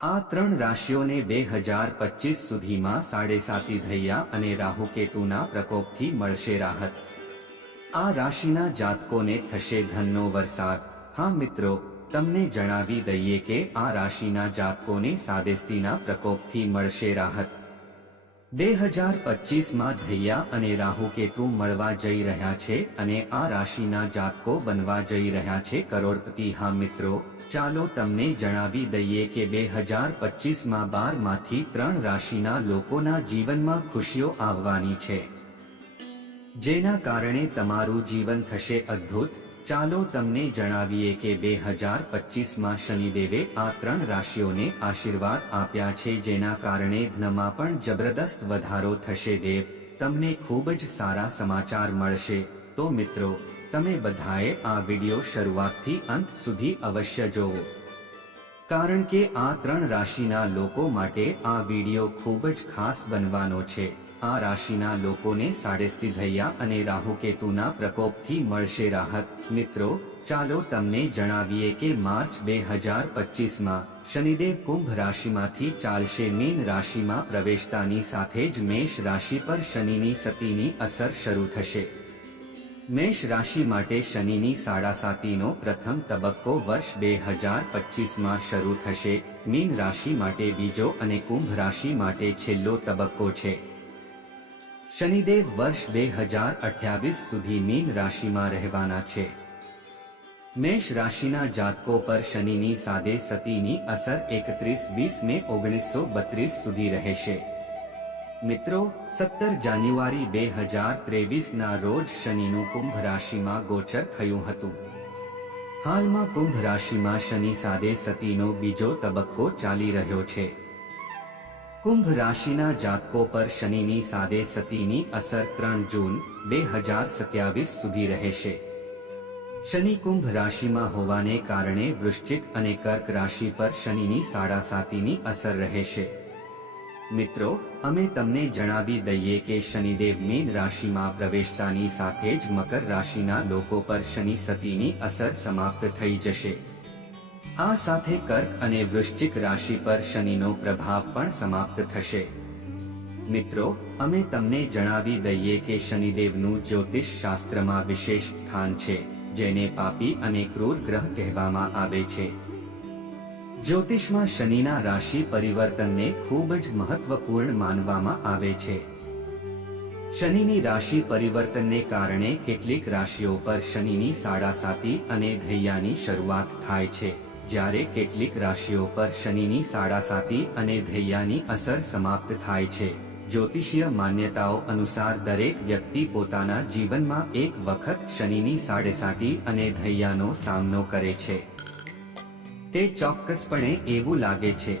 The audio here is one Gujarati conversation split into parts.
આ ત્રણ રાશિઓને બે હજાર પચીસ સુધીમાં સાડેસાતી ધૈયા અને રાહુકેતુના પ્રકોપથી મળશે રાહત. આ રાશિના જાતકોને થશે ધનનો વરસાદ. હા મિત્રો, તમને જણાવી દઈએ કે આ રાશિના જાતકોને સાદેસ્તીના પ્રકોપથી મળશે રાહત. બે હજાર પચીસમાં ધૈયા અને રાહુકેતુ મળવા જઈ રહ્યા છે અને આ રાશિના જાતકો બનવા જઈ રહ્યા છે. કરોડપતિ, હા, મિત્રો, ચાલો તમને જણાવી દઈએ કે બે હજાર પચીસમાં બારમાંથી ત્રણ રાશિના લોકોના જીવનમાં ખુશીઓ આવવાની છે. જેના કારણે તમારું જીવન થશે અદ્ભુત ચાલો તમને જણાવીએ કે બે હજાર પચીસમાં શનિદેવે આ ત્રણ રાશિઓને આશીર્વાદ આપ્યા છે જેના કારણે ધનમાં પણ જબરદસ્ત વધારો થશે દેવ. તમને ખૂબ જ સારા સમાચાર મળશે. તો મિત્રો, તમે બધાએ આ વિડિયો શરૂઆતથી અંત સુધી અવશ્ય જોવો. કારણ કે આ ત્રણ રાશિના લોકો માટે આ વિડિયો ખૂબ જ ખાસ બનવાનો છે. આ રાશિના લોકોને સાડેસ્તી ધૈયા અને રાહુકેતુના પ્રકોપથી મળશે રાહત. મિત્રો, ચાલો તમને જણાવીએ કે માર્ચ બે હજાર પચીસમાં શનિદેવ કુંભ રાશિમાંથી ચાલશે મીન રાશિમાં પ્રવેશતાની સાથે જ મેષ રાશિ પર શનિની સતીની અસર શરૂ થશે. મેષ રાશિ માટે શનિની સાડાસાતીનો પ્રથમ તબક્કો વર્ષ બે હજાર પચીસમાં શરૂ થશે. મીન રાશિ માટે બીજો અને કુંભ રાશિ માટે છેલ્લો તબક્કો છે. શનિદેવ વર્ષ બે હજાર અઠ્યાવીસ સુધી મીન રાશિમાં રહેવાના છે. મેષ રાશિના જાતકો પર શનિની સાદે સતીની અસર એકત્રીસ વીસ મે ઓગણીસો બત્રીસ સુધી રહેશે. મિત્રો, સત્તર જાન્યુઆરી બે હજાર ત્રેવીસના રોજ શનિનું કુંભ રાશિમાં ગોચર થયું હતું. હાલમાં કુંભ રાશિમાં શનિ સાદે સતીનો બીજો તબક્કો ચાલી રહ્યો છે. કુંભ રાશિના જાતકો પર શનિની સાદે સતીની અસર ત્રણ જૂન, બે હજાર સત્યાવીસ સુધી રહેશે. શનિ કુંભ રાશિમાં હોવાને કારણે વૃશ્ચિક અને કર્ક રાશિ પર શનિની સાડા સાતીની અસર રહેશે. મિત્રો, અમે તમને જણાવી દઈએ કે શનિદેવ મીન રાશિમાં પ્રવેશતાની સાથે જ મકર રાશિના લોકો પર શનિ સતીની અસર સમાપ્ત થઈ જશે. આ સાથે કર્ક અને વૃશ્ચિક રાશિ પર શનિનો પ્રભાવ પણ સમાપ્ત થશે. મિત્રો, અમે તમને જણાવી દઈએ કે શનિદેવનું જ્યોતિષ શાસ્ત્રમાં વિશેષ સ્થાન છે, જેને પાપી અને ક્રૂર ગ્રહ કહેવામાં આવે છે. જ્યોતિષમાં શનિના રાશિ પરિવર્તનને ખૂબ જ મહત્વપૂર્ણ માનવામાં આવે છે. શનિની રાશિ પરિવર્તનને કારણે કેટલીક રાશિઓ પર શનિની સાડાસાતી અને ધૈયાની શરૂઆત થાય છે. જ્યારે કેટલીક રાશિઓ પર શનિની સાડાસાતી અને ધૈયાની અસર સમાપ્ત થાય છે. જ્યોતિષીય માન્યતાઓ અનુસાર દરેક વ્યક્તિ પોતાના જીવનમાં એક વખત શનિની સાડેસાતી અને ધૈયાનો સામનો કરે છે. તે ચોક્કસપણે એવું લાગે છે.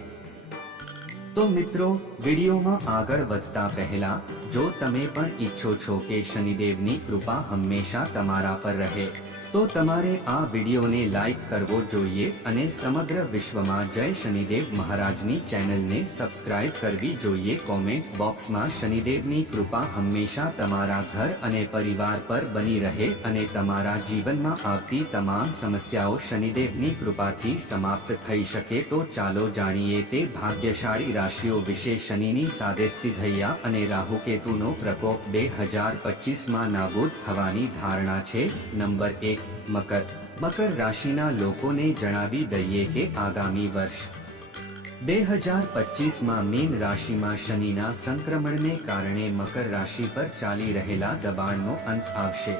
તો મિત્રો, વિડીયોમાં આગળ વધતા પહેલા, જો તમે પણ ઈચ્છો છો કે શનિદેવની કૃપા હંમેશા તમારા પર રહે તો તમારે આ વિડીયોને લાઈક કરવો જોઈએ અને સમગ્ર વિશ્વમાં જય શનિદેવ મહારાજની ચેનલને સબસ્ક્રાઇબ કરવી જોઈએ. કોમેન્ટ બોક્સમાં શનિદેવની કૃપા હંમેશા તમારા ઘર અને પરિવાર પર બની રહે અને તમારા જીવનમાં આવતી તમામ સમસ્યાઓ શનિદેવની કૃપાથી સમાપ્ત થઈ શકે. તો ચાલો જાણીએ તે ભાગ્યશાળી રાશિઓ વિશે શનિની સાદેસ્તી ધૈયા અને રાહુકેતુનો પ્રકોપ બે હજાર પચીસમાં નાબૂદ થવાની ધારણા છે. નંબર એક મકર. મકર રાશિના લોકોને જણાવી દઈએ કે આગામી વર્ષ બે હજાર પચીસમાં મીન રાશિમાં શનિના સંક્રમણને કારણે મકર રાશિ પર ચાલી રહેલા દબાણનો અંત આવશે.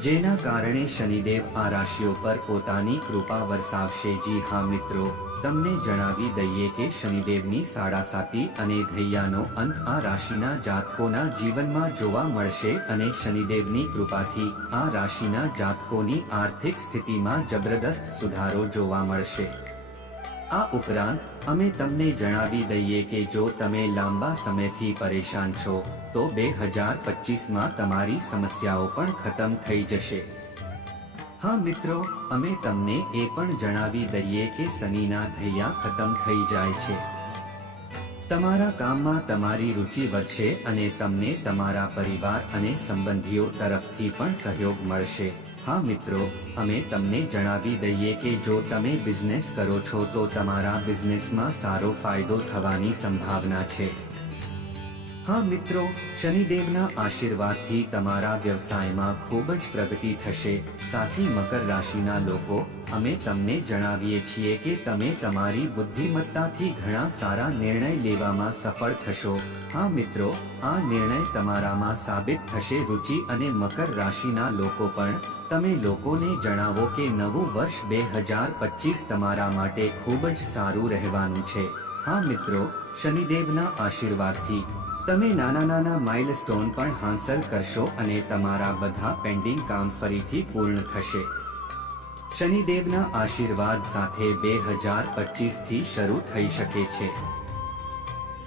જેના કારણે શનિદેવ આ રાશિઓ પર પોતાની કૃપા વરસાવશે. જી હા મિત્રો. તમને જણાવી દઈએ કે શનિદેવની સાડાસાતી અને ધૈયાનો અંત આ રાશિના જાતકોના જીવનમાં જોવા મળશે અને શનિદેવની કૃપાથી આ રાશિના જાતકોની આર્થિક સ્થિતિમાં જબરદસ્ત સુધારો જોવા મળશે. આ ઉપરાંત, અમે તમને જણાવી દઈએ કે જો તમે લાંબા સમયથી પરેશાન છો, તો બે હજાર પચીસમાં તમારી સમસ્યાઓ પણ ખતમ થઈ જશે. હા મિત્રો, અમે તમને એ પણ જણાવી દઈએ કે શનિના ધૈયા ખતમ થઈ જાય છે. તમારા કામમાં તમારી રુચિ વધશે અને તમને તમારા પરિવાર અને સંબંધીઓ તરફથી પણ સહયોગ મળશે. હા મિત્રો, અમે તમને જણાવી દઈએ કે જો તમે બિઝનેસ કરો છો તો તમારા બિઝનેસમાં સારો ફાયદો થવાની સંભાવના છે. હા મિત્રો, શનિદેવના આશીર્વાદથી તમારા વ્યવસાયમાં ખૂબ જ પ્રગતિ થશે. સાથી, મકર રાશિના લોકો, અમે તમને જણાવીએ છીએ કે તમે તમારી બુદ્ધિમત્તાથી ઘણા સારા નિર્ણય લેવામાં સફળ થશો. હા મિત્રો, આ નિર્ણય તમારામાં સાબિત થશે. રુચિ અને મકર રાશિના લોકો પણ, તમે લોકોને જણાવો કે નવું વર્ષ બે હજાર પચીસ તમારા માટે ખૂબ જ સારું રહેવાનું છે. હા મિત્રો, શનિદેવના આશીર્વાદથી તમે નાના નાના માઇલસ્ટોન પણ હાંસલ કરશો અને તમારા બધા પેન્ડિંગ કામ ફરીથી પૂર્ણ થશે. શનિદેવના આશીર્વાદ સાથે બે હજાર પચીસથી શરૂ થઈ શકે છે.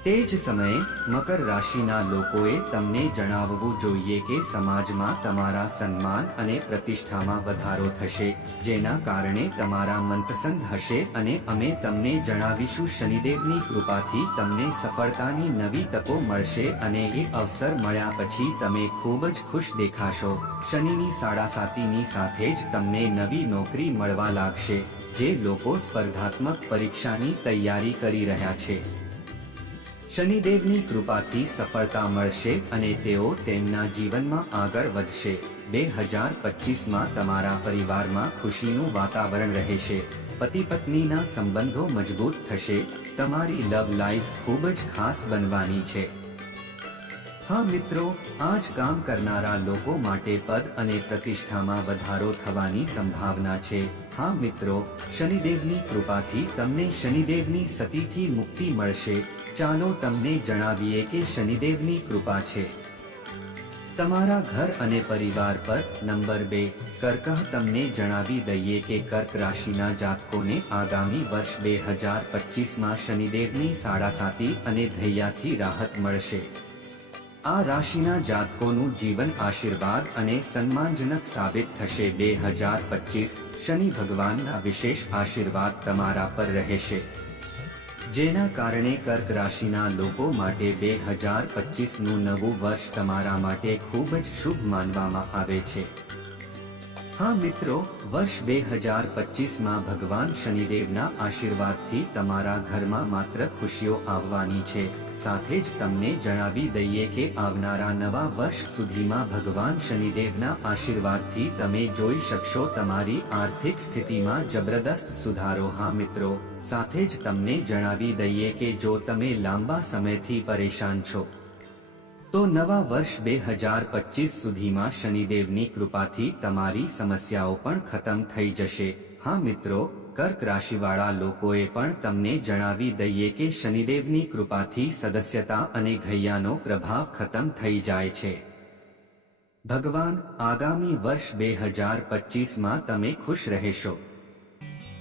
તે જ સમયે મકર રાશિના લોકોએ તમને જણાવવું જોઈએ કે સમાજમાં તમારા સન્માન અને પ્રતિષ્ઠામાં વધારો થશે, જેના કારણે તમારા મનપસંદ હશે અને અમે તમને જણાવીશું શનિદેવની કૃપાથી તમને સફળતાની નવી તકો મળશે અને એ અવસર મળ્યા પછી તમે ખૂબ જ ખુશ દેખાશો. શનિની સાડાસાતીની સાથે જ તમને નવી નોકરી મળવા લાગશે, જે લોકો સ્પર્ધાત્મક પરીક્ષાની તૈયારી કરી રહ્યા છે. શનિદેવની કૃપાથી સફળતા મળશે અને તેઓ તેમના જીવનમાં આગળ વધશે. બે હજાર પચીસમાં તમારા પરિવારમાં ખુશીનું વાતાવરણ રહેશે. પતિ પત્નીના સંબંધો મજબૂત થશે. તમારી લવ લાઈફ ખૂબ જ ખાસ બનવાની છે. હા મિત્રો આ જ કામ કરનારા લોકો માટે પદ અને પ્રતિષ્ઠામાં વધારો થવાની સંભાવના છે. હા મિત્રો, શનિદેવની કૃપાથી તમને શનિદેવની સતીથી મુક્તિ મળશે. ચાલો તમને જણાવીએ કે શનિદેવની કૃપા છે. તમારા ઘર અને પરિવાર પર નંબર બે, કર્કહ તમને જણાવી દઈએ કે કર્ક રાશિના જાતકોને આગામી વર્ષ બે હજાર પચીસમાં શનિદેવની સાડા સાતી અને ધૈયાથી રાહત મળશે. આ રાશિના જાતકોનું જીવન આશીર્વાદ અને સન્માનજનક સાબિત થશે. બે હજાર પચીસ શનિ ભગવાનના વિશેષ આશીર્વાદ તમારા પર રહેશે. જેના કારણે કર્ક રાશિના લોકો માટે બે હજાર પચીસનું નવું વર્ષ તમારા માટે ખૂબ જ શુભ માનવામાં આવે છે. હા મિત્રો, વર્ષ બે હજાર પચીસમાં ભગવાન શનિદેવના આશીર્વાદથી તમારા ઘરમાં માત્ર ખુશીઓ આવવાની છે. સાથે જ તમને જણાવી દઈએ કે આવનારા નવા વર્ષ સુધીમાં ભગવાન શનિદેવના આશીર્વાદથી તમે જોઈ શકશો તમારી આર્થિક સ્થિતિમાં જબરદસ્ત સુધારો. હા મિત્રો, સાથે જ તમને જણાવી દઈએ કે જો તમે લાંબા સમયથી પરેશાન છો તો નવા વર્ષ બે હજાર પચીસ સુધીમાં શનિદેવની કૃપાથી તમારી સમસ્યાઓ પણ ખતમ થઈ જશે. હા મિત્રો, કર્ક રાશિવાળા લોકોએ પણ તમને જણાવી દઈએ કે શનિદેવની કૃપાથી સદસ્યતા અને ઘૈયાનો પ્રભાવ ખતમ થઈ જાય છે. ભગવાન, આગામી વર્ષ બે હજાર પચીસમાં તમે ખુશ રહેશો.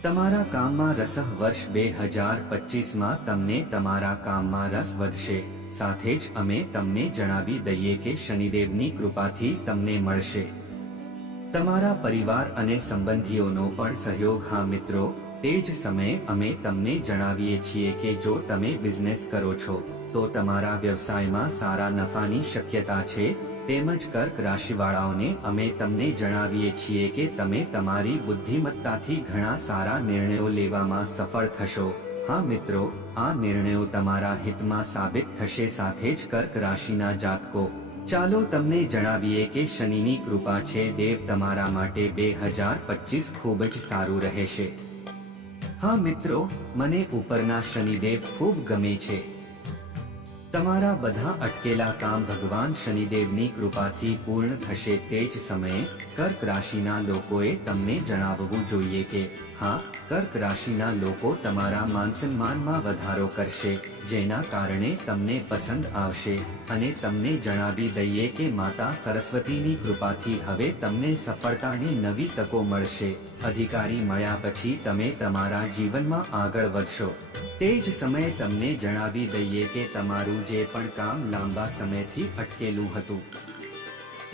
તમારા કામમાં રસહ વર્ષ બે હજાર પચીસમાં તમને તમારા કામમાં રસ વધશે. સાથે જ અમે તમને જણાવી દઈએ કે શનિદેવની કૃપાથી તમને મળશે. તમારા પરિવાર અને સંબંધીઓનો પણ સહયોગ, હા મિત્રો, તે જ સમયે અમે તમને જણાવીએ છીએ કે જો તમે બિઝનેસ કરો છો, તો તમારા વ્યવસાયમાં સારા નફાની શક્યતા છે, તેમજ કર્ક રાશિવાળાઓને અમે તમને જણાવીએ છીએ કે તમે તમારી બુદ્ધિમત્તાથી ઘણા સારા નિર્ણયો લેવામાં સફળ થશો. હા મિત્રો આ નિર્ણયો તમારા હિતમાં સાબિત થશે સાથે જ કર્ક રાશિના જાતકો. ચાલો તમને જણાવીએ કે શનિની કૃપા છે, દેવ તમારા માટે બે હજાર પચીસ ખૂબ જ સારું રહેશે. હા મિત્રો, મને ઉપરના શનિદેવ ખૂબ ગમે છે. તમારા બધા અટકેલા કામ ભગવાન શનિદેવની કૃપાથી પૂર્ણ થશે તે જ સમયે કર્ક રાશિના લોકોએ તમને જણાવવું જોઈએ કે, હા કર્ક રાશિના લોકો તમારા માનસન્માનમાં વધારો કરશે, જેના કારણે તમને પસંદ આવશે અને તમને જણાવી દઈએ કે માતા સરસ્વતીની કૃપાથી હવે તમને સફળતાની નવી તકો મળશે. અધિકારી મળ્યા પછી તમે તમારા જીવનમાં આગળ વધશો. તે જ સમયે તમને જણાવી દઈએ કે તમારું જે પણ કામ લાંબા સમયથી અટકેલું હતું.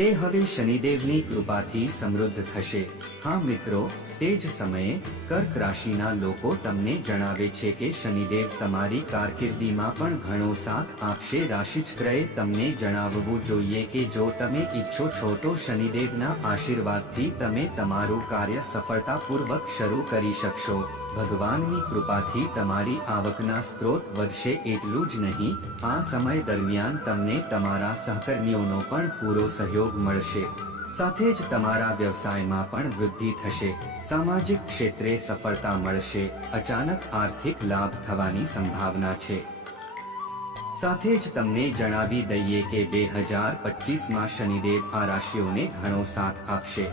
તે હવે શનિદેવની કૃપાથી સમૃદ્ધ થશે. હા, મિત્રો, તે જ સમયે કર્ક રાશિના લોકો તમને જણાવે છે કે શનિદેવ તમારી કારકિર્દીમાં પણ ઘણો સાથ આપશે. રાશિચક્રએ તમને જણાવવું જોઈએ કે જો તમે ઈચ્છો છો તો શનિદેવના આશીર્વાદથી તમે તમારું કાર્ય સફળતાપૂર્વક શરૂ કરી શકશો. ભગવાનની કૃપાથી તમારી આવકના સ્ત્રોત વધશે એટલું જ નહીં, આ સમય દરમિયાન તમને તમારા સહકર્મીઓનો પણ પૂરો સહયોગ મળશે. સાથે જ તમારા વ્યવસાયમાં પણ વૃદ્ધિ થશે, સામાજિક ક્ષેત્રે સફળતા મળશે, અચાનક આર્થિક લાભ થવાની સંભાવના છે. સાથે જ તમને જણાવી દઈએ કે બે હજાર પચીસમાં શનિદેવ આ રાશિઓને ઘણો સાથ આપશે.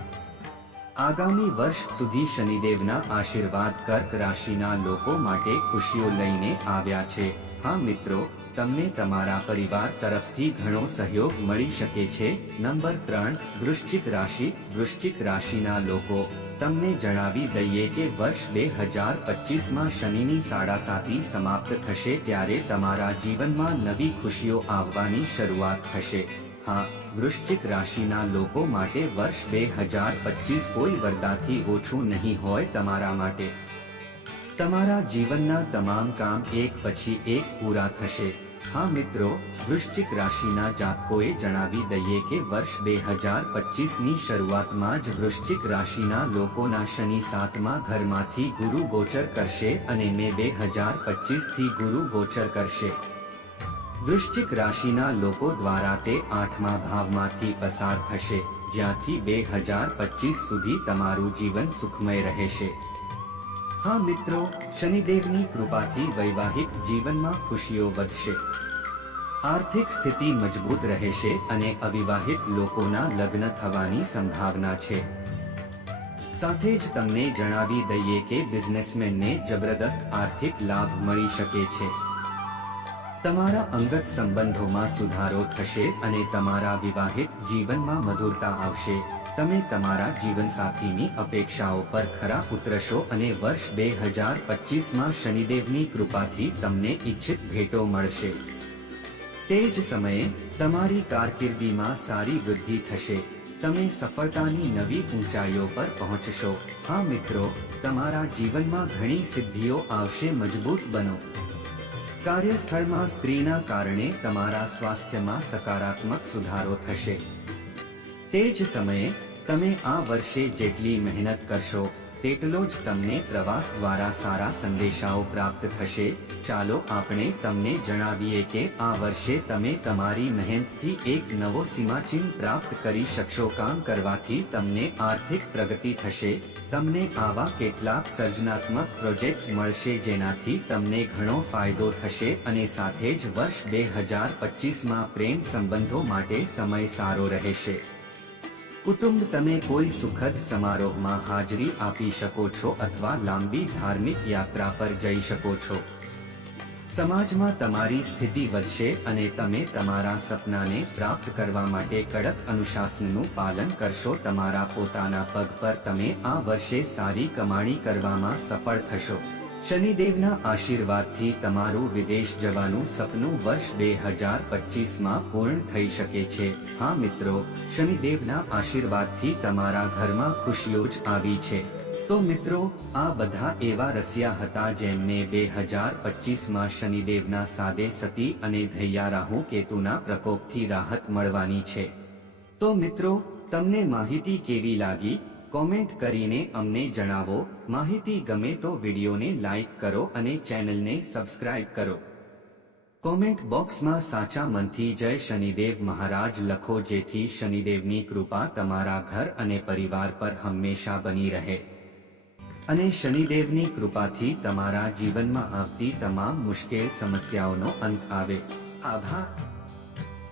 આગામી વર્ષ સુધી શનિદેવના આશીર્વાદ કર્ક રાશિના લોકો માટે ખુશીઓ લઈને આવ્યા છે. હા મિત્રો, તમને તમારા પરિવાર તરફથી ઘણો સહયોગ મળી શકે છે. નંબર ત્રણ, વૃશ્ચિક રાશિ, વૃશ્ચિક રાશિના લોકો. તમને જણાવી દઈએ કે વર્ષ બે હજાર પચીસમાં શનિની સાડાસાતી સમાપ્ત થશે ત્યારે તમારા જીવનમાં નવી ખુશીઓ આવવાની શરૂઆત થશે. હા, વૃશ્ચિક રાશિના લોકો માટે વર્ષ બે હજાર પચીસ કોઈ વરદાથી ઓછું નહીં હોય તમારા માટે. તમારા જીવનના તમામ કામ એક પછી એક પૂરા થશે. હા, મિત્રો, વૃશ્ચિક રાશિના જાતકોએ જણાવી દઈએ કે વર્ષ બે હજાર પચીસની શરૂઆતમાં જ વૃશ્ચિક રાશિના લોકોના શનિ સાતમા ઘરમાંથી ગુરુ ગોચર કરશે અને મે બે હજાર પચીસથી ગુરુ ગોચર કરશે. વૃશ્ચિક રાશિના લોકો દ્વારા તે આઠમા ભાવમાંથી પસાર થશે, જ્યાંથી બે હજાર પચીસ સુધી તમારું જીવન સુખમય રહેશે. હા મિત્રો, શનિદેવની કૃપાથી વૈવાહિક જીવનમાં ખુશીઓ વધશે. આર્થિક સ્થિતિ મજબૂત રહેશે અને અવિવાહિત લોકોના લગ્ન થવાની સંભાવના છે. સાથે જ તમને જણાવી દઈએ કે બિઝનેસમેનને જબરદસ્ત આર્થિક લાભ મળી શકે છે. તમારા અંગત સંબંધોમાં સુધારો થશે અને તમારા વિવાહિત જીવનમાં મધુરતા આવશે. તમે તમારા જીવનસાથીની અપેક્ષાઓ પર ખરા ઉતરશો અને વર્ષ બે હજાર પચીસમાં શનિદેવની કૃપાથી તમને ઈચ્છિત ભેટો મળશે. તે જ સમયે, તમારી કારકિર્દીમાં સારી વૃદ્ધિ થશે. તમે સફળતાની નવી ઊંચાઈઓ પર પહોંચશો. હા મિત્રો, તમારા જીવનમાં ઘણી સિદ્ધિઓ આવશે. મજબૂત બનો. કાર્યસ્થળમાં સ્ત્રીના કારણે તમારા સ્વાસ્થ્યમાં સકારાત્મક સુધારો થશે. તે જ સમયે, તમે આ વર્ષે જેટલી મહેનત કરશો તેટલો જ તમને પ્રવાસ દ્વારા સારા સંદેશાઓ પ્રાપ્ત થશે. ચાલો આપણે તમને જણાવીએ કે આ વર્ષે તમે તમારી મહેનતથી એક નવો સીમાચિહ્ન પ્રાપ્ત કરી શકશો. કામ કરવાથી તમને આર્થિક પ્રગતિ થશે. તમને આવા કેટલાક સર્જનાત્મક પ્રોજેક્ટ્સ મળશે જેનાથી તમને ઘણો ફાયદો થશે અને સાથે જ વર્ષ બે હજાર પચીસમાં પ્રેમ સંબંધો માટે સમય સારો રહેશે. કુટુંબ તમે કોઈ સુખદ સમારોહમાં હાજરી આપી શકો છો અથવા લાંબી ધાર્મિક યાત્રા પર જઈ શકો છો. સમાજમાં તમારી સ્થિતિ વધશે અને તમે તમારા સપનાને પ્રાપ્ત કરવા માટે કડક અનુશાસનનું પાલન કરશો. તમારા પોતાના પગ પર તમે આ વર્ષે સારી કમાણી કરવામાં સફળ થશો. શનિદેવના આશીર્વાદથી તમારું વિદેશ જવાનું સપનું વર્ષ બે હજાર પચીસમાં પૂર્ણ થઈ શકે છે. હા મિત્રો, શનિદેવના આશીર્વાદથી તમારા ઘરમાં ખુશીઓ જ આવી છે. તો મિત્રો, આ બધા એવા રસિયા હતા જેમને બે હજાર પચીસમાં શનિદેવના સાદે સતી અને ધૈયા રાહુ કેતુના પ્રકોપથી રાહત મળવાની છે. તો મિત્રો, તમને માહિતી કેવી લાગી? કોમેન્ટ કરીને અમને જણાવો. માહિતી ગમે તો વિડીયોને લાઈક કરો અને ચેનલને સબસ્ક્રાઇબ કરો. કોમેન્ટ બોક્સમાં સાચા મનથી જય શનિદેવ મહારાજ લખો જેથી શનિદેવની કૃપા તમારા ઘર અને પરિવાર પર હંમેશા બની રહે. અને શનિદેવની કૃપાથી તમારા જીવનમાં આવતી તમામ મુશ્કેલ સમસ્યાઓનો અંત આવે. આભાર.